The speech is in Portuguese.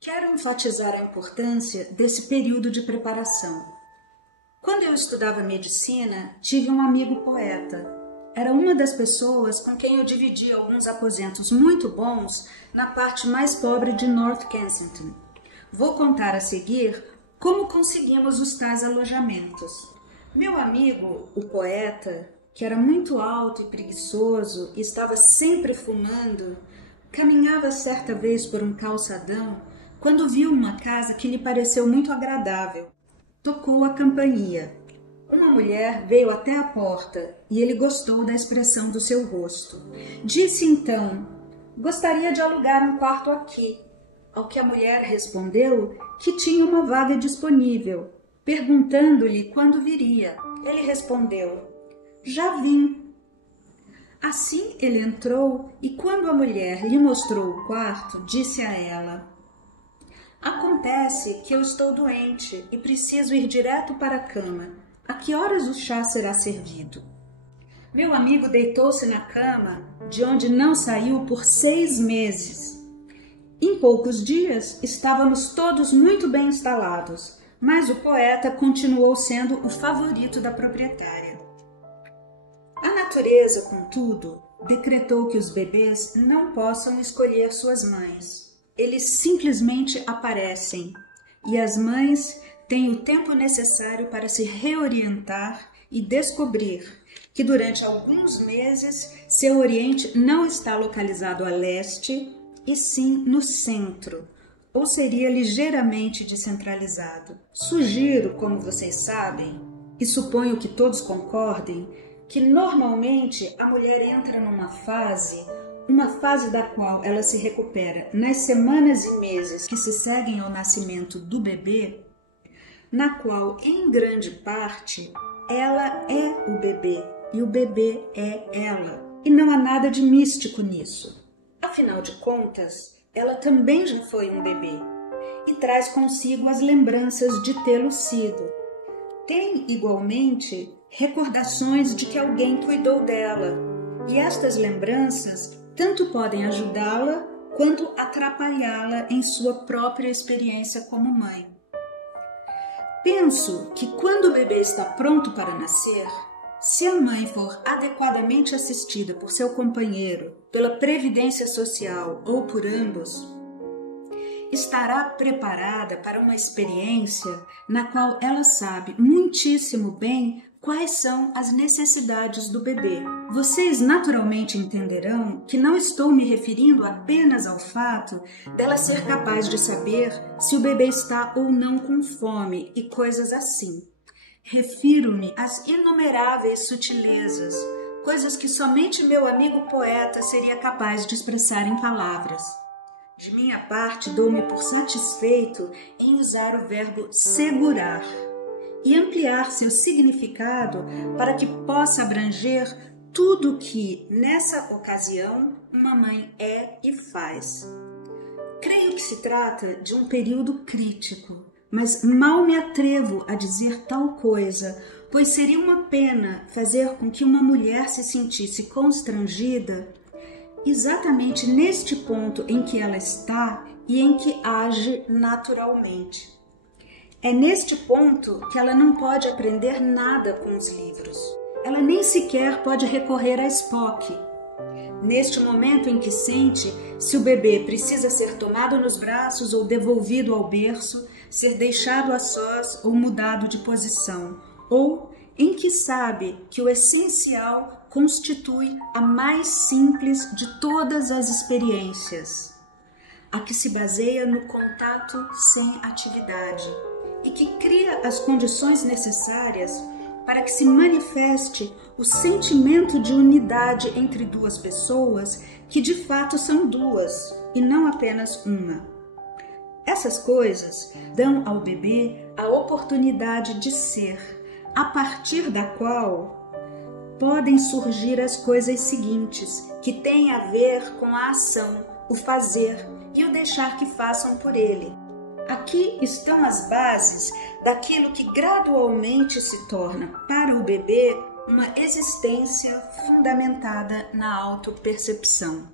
Quero enfatizar a importância desse período de preparação. Quando eu estudava medicina, tive um amigo poeta. Era uma das pessoas com quem eu dividia alguns aposentos muito bons na parte mais pobre de North Kensington. Vou contar a seguir como conseguimos os tais alojamentos. Meu amigo, o poeta, que era muito alto e preguiçoso e estava sempre fumando, caminhava certa vez por um calçadão quando viu uma casa que lhe pareceu muito agradável. Tocou a campainha. Uma mulher veio até a porta e ele gostou da expressão do seu rosto. Disse então: "Gostaria de alugar um quarto aqui." Ao que a mulher respondeu que tinha uma vaga disponível. Perguntando-lhe quando viria, ele respondeu: "Já vim." Assim ele entrou e quando a mulher lhe mostrou o quarto, disse a ela: "Acontece que eu estou doente e preciso ir direto para a cama. A que horas o chá será servido?" Meu amigo deitou-se na cama, de onde não saiu por 6 meses. Em poucos dias estávamos todos muito bem instalados, mas o poeta continuou sendo o favorito da proprietária. A natureza, contudo, decretou que os bebês não possam escolher suas mães. Eles simplesmente aparecem, e as mães têm o tempo necessário para se reorientar e descobrir que durante alguns meses seu oriente não está localizado a leste, e sim no centro, ou seria ligeiramente descentralizado. Sugiro, como vocês sabem, e suponho que todos concordem, que normalmente a mulher entra numa fase da qual ela se recupera nas semanas e meses que se seguem ao nascimento do bebê, na qual, em grande parte, ela é o bebê e o bebê é ela. E não há nada de místico nisso. Afinal de contas, ela também já foi um bebê e traz consigo as lembranças de tê-lo sido. Tem, igualmente, recordações de que alguém cuidou dela, e estas lembranças tanto podem ajudá-la quanto atrapalhá-la em sua própria experiência como mãe. Penso que quando o bebê está pronto para nascer, se a mãe for adequadamente assistida por seu companheiro, pela previdência social ou por ambos, estará preparada para uma experiência na qual ela sabe muitíssimo bem quais são as necessidades do bebê. Vocês naturalmente entenderão que não estou me referindo apenas ao fato dela ser capaz de saber se o bebê está ou não com fome e coisas assim. Refiro-me às inumeráveis sutilezas, coisas que somente meu amigo poeta seria capaz de expressar em palavras. De minha parte, dou-me por satisfeito em usar o verbo segurar e ampliar seu significado para que possa abranger tudo o que, nessa ocasião, uma mãe é e faz. Creio que se trata de um período crítico, mas mal me atrevo a dizer tal coisa, pois seria uma pena fazer com que uma mulher se sentisse constrangida exatamente neste ponto em que ela está e em que age naturalmente. É neste ponto que ela não pode aprender nada com os livros. Ela nem sequer pode recorrer a Spock. Neste momento em que sente se o bebê precisa ser tomado nos braços ou devolvido ao berço, ser deixado a sós ou mudado de posição, ou em que sabe que o essencial constitui a mais simples de todas as experiências, a que se baseia no contato sem atividade e que cria as condições necessárias para que se manifeste o sentimento de unidade entre duas pessoas que de fato são duas e não apenas uma. Essas coisas dão ao bebê a oportunidade de ser, a partir da qual podem surgir as coisas seguintes, que têm a ver com a ação, o fazer e o deixar que façam por ele. Aqui estão as bases daquilo que gradualmente se torna para o bebê uma existência fundamentada na autopercepção.